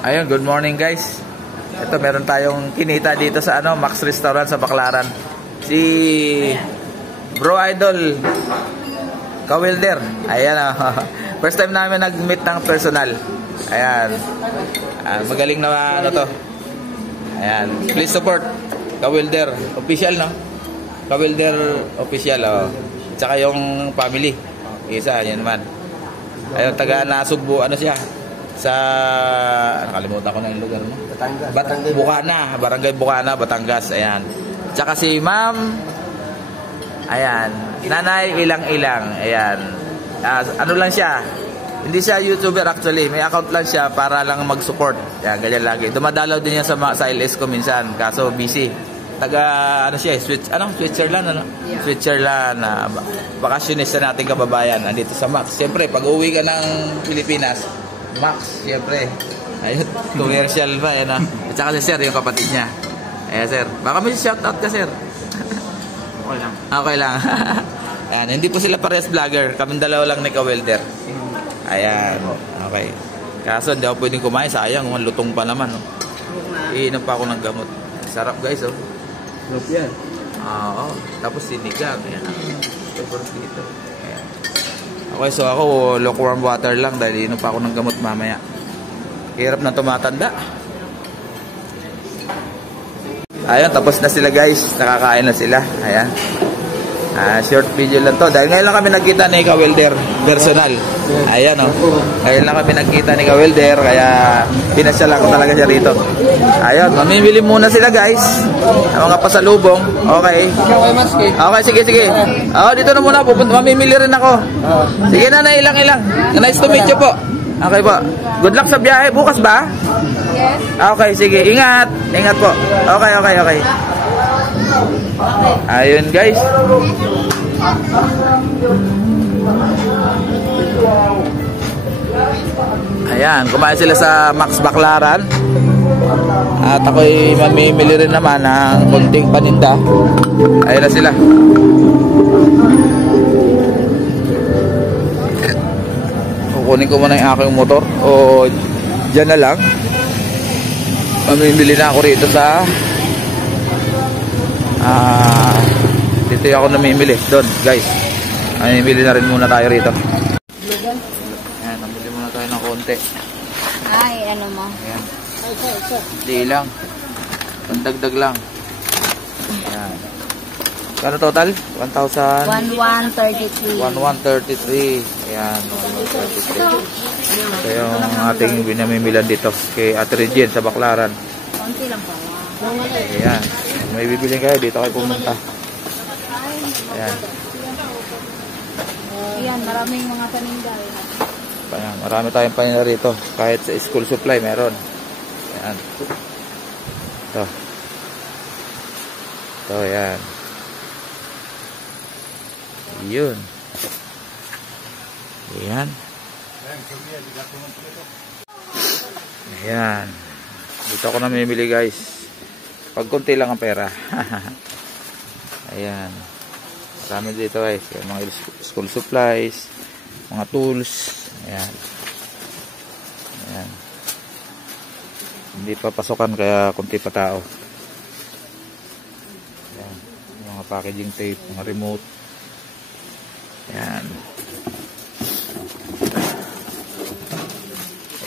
Ayun, good morning guys. Ito, meron tayong kinita dito sa Max Restaurant sa Baclaran. Si Bro Idol Kawilder. Ayan, first time namin nag-meet ng personal. Ayan. Magaling na to. Ayan, please support Kawilder official, no? Kawilder official, oh. Tsaka yung family. Isa, yan naman. Ayun, taga Nasugbu, siya? Sa, nakalimutan ko na yung lugar mo. Batangas. Bukana, Barangay Bukana, Batangas. Ayan. Tsaka si Ma'am, ayan, Nanay Ilang-Ilang. Ayan. Ano lang siya? Hindi siya YouTuber actually. May account lang siya para lang mag-support. Ayan, ganyan lagi. Dumadalaw din yan sa LS ko minsan. Kaso busy. Taga, siya, Switzerland, Yeah. Switzerland, bakasyonista nating kababayan. Nandito sa Max. Siyempre, pag uwi ka ng Pilipinas, Max, siyempre. Ayun, commercial pa, yan ah. At saka si Sir, yung kapatid niya. Ayan, Sir. Baka may shoutout ka, Sir. Okay lang. Okay lang. Ayan, hindi po sila parehas vlogger. Kaming dalawa lang ni Kawilder. Ayan, okay. Kaso hindi ako pwedeng kumain. Sayang, lutong pa naman. Oh. Iinom pa ako ng gamot. Sarap guys, oh. Sarap yan. Oo. Tapos sinigang. Ayan. Dito. Ayan. Okay, so ako lukewarm water lang dahil inom pa ako ng gamot mamaya. Hirap na tumatanda. Ayun, tapos na sila guys. Nakakain na sila. Ayan. Short video lang to. Dahil ngayon lang kami nagkita ni Kawilder personal. Ayan, oh. Ngayon lang kami nagkita ni Kawilder. Kaya pinasya ko talaga siya rito. Ayun, mamimili muna sila guys. Ang mga pasalubong. Okay. Okay, sige. Dito na muna. Mamimili rin ako. Sige na, ilang. Nice to meet you po. Okay po. Good luck sa biyahe. Bukas ba? Yes. Okay, sige. Ingat po. Okay. Ayun guys. Ayan, kumain sila sa Max Baclaran. At ako'y mamimili rin naman ng konting paninda. Ayun na sila. Kukunin ko muna yung aking motor. O dyan na lang. Mamimili na ako rito sa dito ako namimili doon guys. Namimili na rin muna tayo rito. Ayan, namimili muna tayo ng konti. Ay, ano mo? Ayan. Hindi lang, pandagdag lang. Ayan. Kano total? 1,000? 1,133. 1,133. Ayan, 1,133. Ito yung ating binamimilan dito kay Ate Regine sa Baclaran. Konti lang pa. Ayan, may bibilin kayo dito kayo pumunta. Ayan. Ayan, maraming mga paninda. Ayan, marami tayong paninda rito. Kahit sa school supply meron. Ayan. Ito, ayan. Yun. Ayan. Ayan. Dito ako namimili guys. Pag konti lang ang pera. Ayan. Marami dito guys. Mga school supplies, mga tools. Ayan. Ayan. Hindi pa pasokan kaya konti pa tao. Ayan. Mga packaging tape, mga remote. Ayan.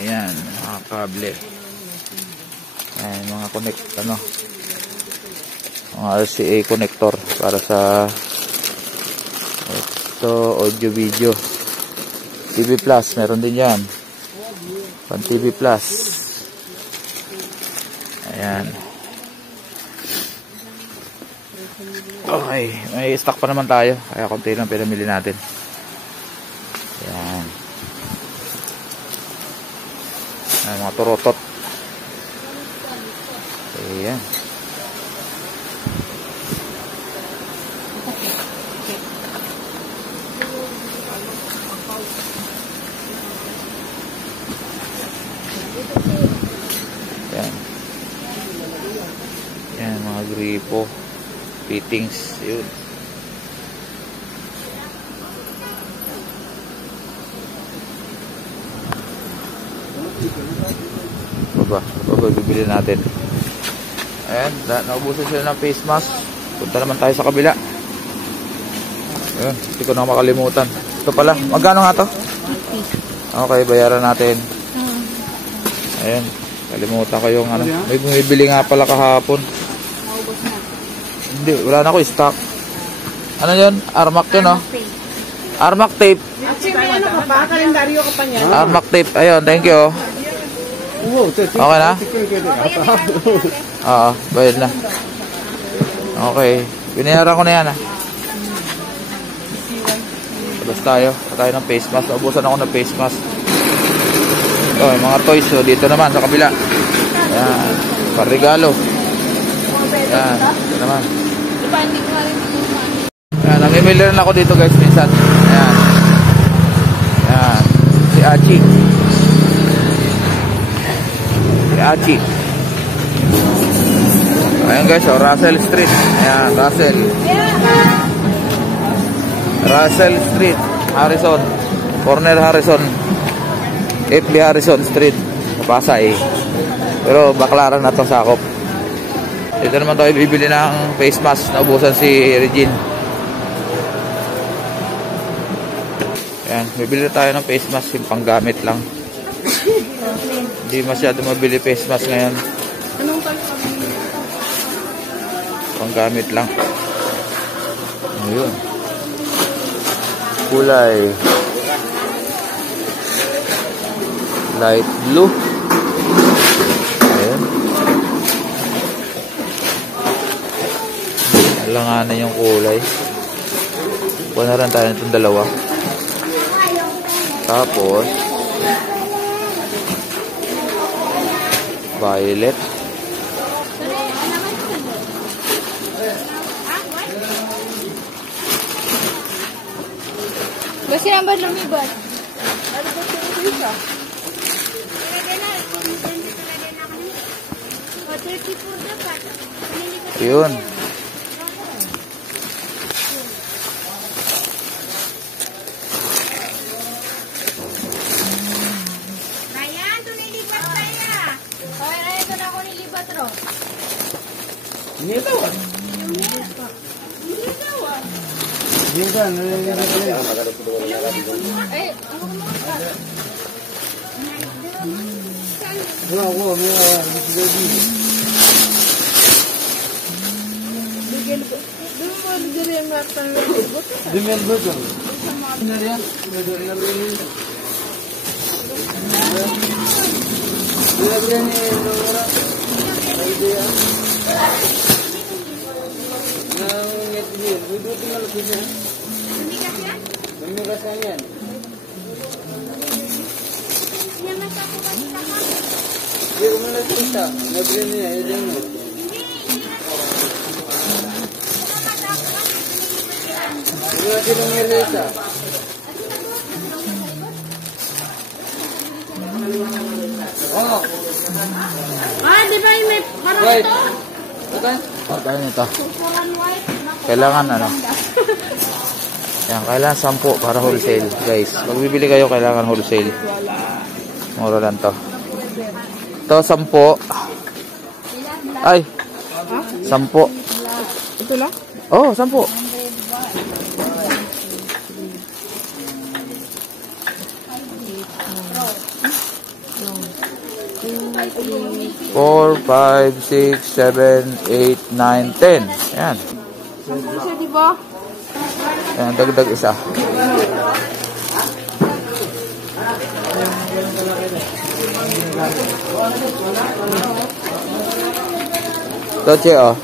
Ayan, mga kable. Ayan, mga mga RCA connector para sa audio video. TV Plus, meron din yan. Pan TV Plus. Ayan. Okay, may stock pa naman tayo. Kaya konti lang pinamili natin. Ayan. Ayan, mga turotot. Ayan. Ayan. Ayan, mga gripo. Fittings. Yun. ba? Ito ba bibili natin? Ayan, naubusan sila ng face mask. Punta naman tayo sa kabila. Ayan, hindi ko na makalimutan. Ito pala, magkano nga to? Okay, bayaran natin. Ayan, kalimutan ko yung ano. May bumibili nga pala kahapon. Hindi, wala na ako stock. Ano yun? Armac yun, no? Armac tape. Ano ka pa? Kalendaryo ka pa niya? Armac tape. Ayun, thank you. Okay na? Oo, bayad na. Okay. Binayaran ko na yan, ha. Labas tayo. Tayo ng face mask. Naubusan ako ng face mask. Ito, yung mga toys. So, dito naman, sa kabila. Ayan. Parregalo. Ayan. Ito naman. Ayan. Namimili rin ako dito, guys, minsan. Ayan. Ayan. Si Achi. Si Achi. Ayan, guys. Oh, Russell Street. Ayan. Russell Street. Harrison. Corner Harrison. FB Harrison Street. Pasay. Pero baklaran na itong sakop. Dito naman tayo bibili ng face mask. Naubusan si Regine. Ayan. Bibili tayo ng face mask. Yung panggamit lang. Hindi masyado mabili face mask ngayon. Panggamit lang. Ayun. Kulay light blue. Ayan. Alanganan yung kulay. Kuha na rin tayo nitong dalawa. Tapos violet. Kasi naman lumibat. Ayun. Ryan, ito nilibat saya. Okay, Ryan, ito na ako nilibat, Ro. Di ba yung may parang ito? Kaya nito. Kailangan ano? Yan, kailangan 10 para wholesale, guys. Pag bibili kayo, kailangan wholesale. Mura lang to. Ito, 10. Ay! 10. Ito lang? Oh, 10. 4, 5, 6, 7, 8, 9, 10. Ayan. Siya, di ba? Ayan, dagdag isa. Doche, oh.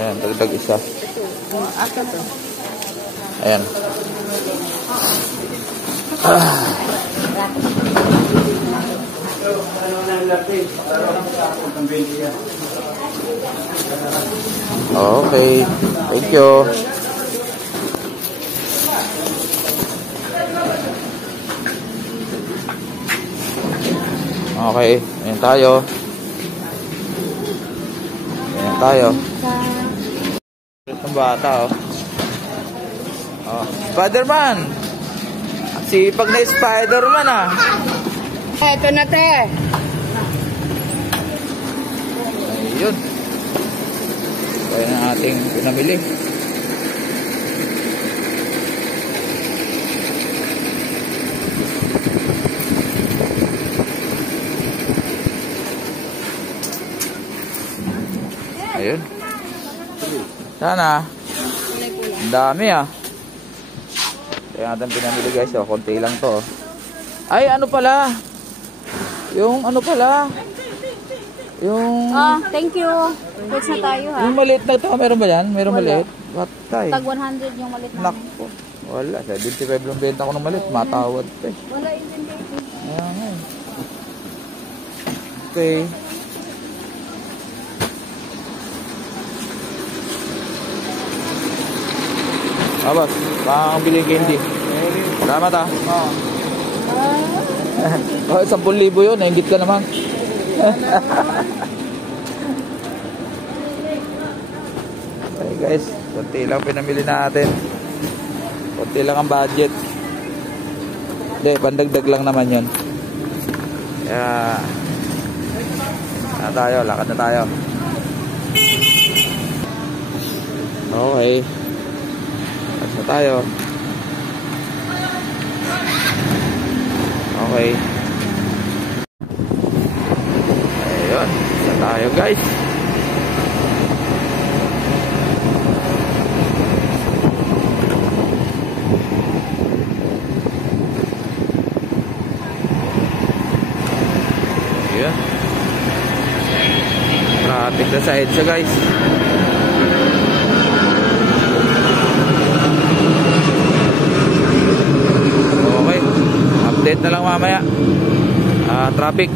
Ayan, dagdag isa. Ayan. Okay. Thank you. Okay. Ayan tayo. Ayan tayo. Itong bata, oh. Oh. Spider-Man! Sipag na Spider-Man, ah. Ito na, te. Yun. Kaya na ating pinamili. Ayun. Sana. Ang dami ah. Kaya natin pinamili guys. Oh, konti lang to. Ay, ano pala? Yung ano pala? Yung... Thank you. Pwede na tayo ha. Yung maliit na ito. Meron ba yan? Meron maliit? Bakit? Tag 100 yung malit namin. Nakpo. Wala. 75 lang benta ko ng maliit. Matawad pa eh. Wala intended. Ayan nga eh. Okay. Boss, pang biling candy. Salamat ah. Oh, 10,000 yun. Nainggit ka naman. Okay guys, konti lang pinamili natin. Konti lang ang budget. Hindi, pandagdag lang naman yun. Kaya lakad na tayo. Okay. Na tayo. Okay. Ayun, na tayo guys. Ayun. Traffic na sa EDSA guys. Update na lang mamaya. Traffic.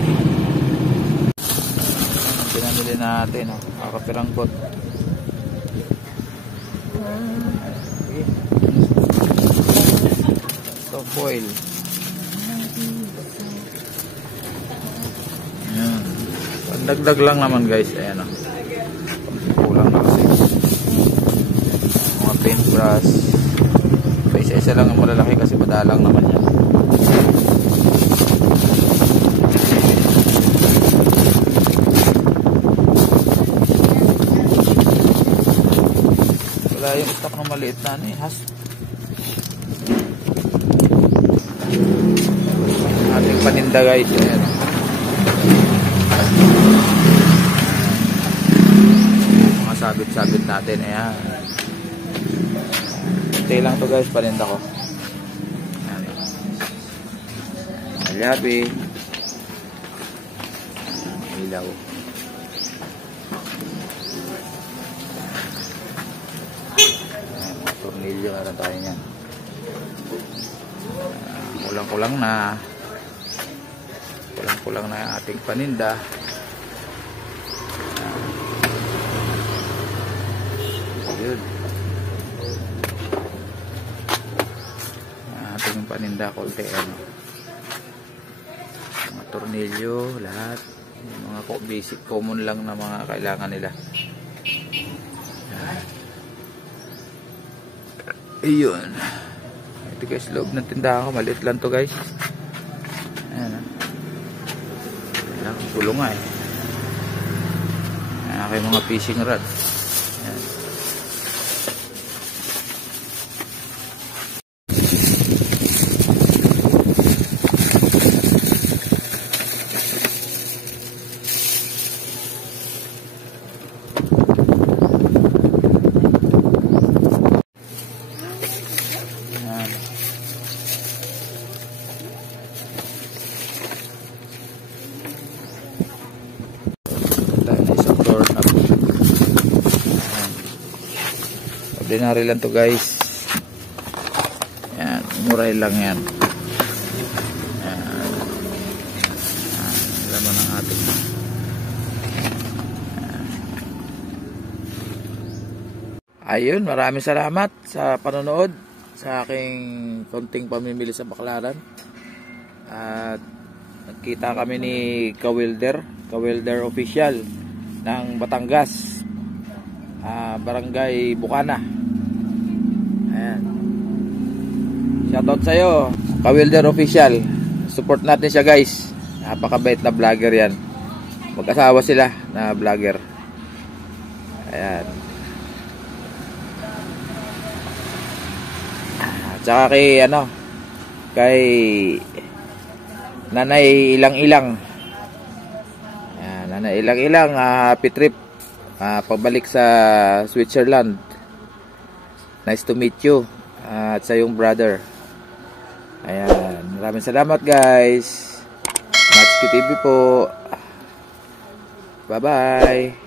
Pinamili natin. Kakapirangkot. Ito foil. Ayan. Pandagdag lang naman guys. Ayan o. Kulang na kasi. Mga paintbrush. Isa-isa lang ang malalaki kasi madalang naman yan. Wala yung stock ng maliit na ano eh, has. Ating paninda guys. Ayan. Mga sabit-sabit natin. Ayan. Stay lang to guys, paninda ko. Ayan. Alyabi. Ilaw. Tornilyo na tayo niyan. Kulang-kulang na. Kulang-kulang na ating paninda. Yun. Ating paninda konti ano. Mga tornilyo, lahat. Mga basic common lang na mga kailangan nila. Ayun. Ito guys, loob ng tindahan ko. Maliit lang to guys. Ayan. Kailangan tulong nga eh. Ayan, kay mga fishing rod. Ayan. Ordinary lang to guys. Yan, mura lang yan. Yan. Laman ng ating. Ayun, maraming salamat sa panonood sa aking konting pamimili sa Baclaran. At nagkita kami ni Kawilder Official ng Batangas, Barangay Bukana. Ayan. Shoutout sa'yo, Kawilder Official. Support natin siya guys. Napakabait na vlogger yan. Mag-asawa sila na vlogger. Ayan. Tsaka kay Nanay Ilang-Ilang. Ayan, Nanay Ilang-Ilang, happy trip. Pabalik sa Switzerland. Nice to meet you. At sa iyong brother. Ayan, maraming salamat guys. Matchki TV po. Bye-bye.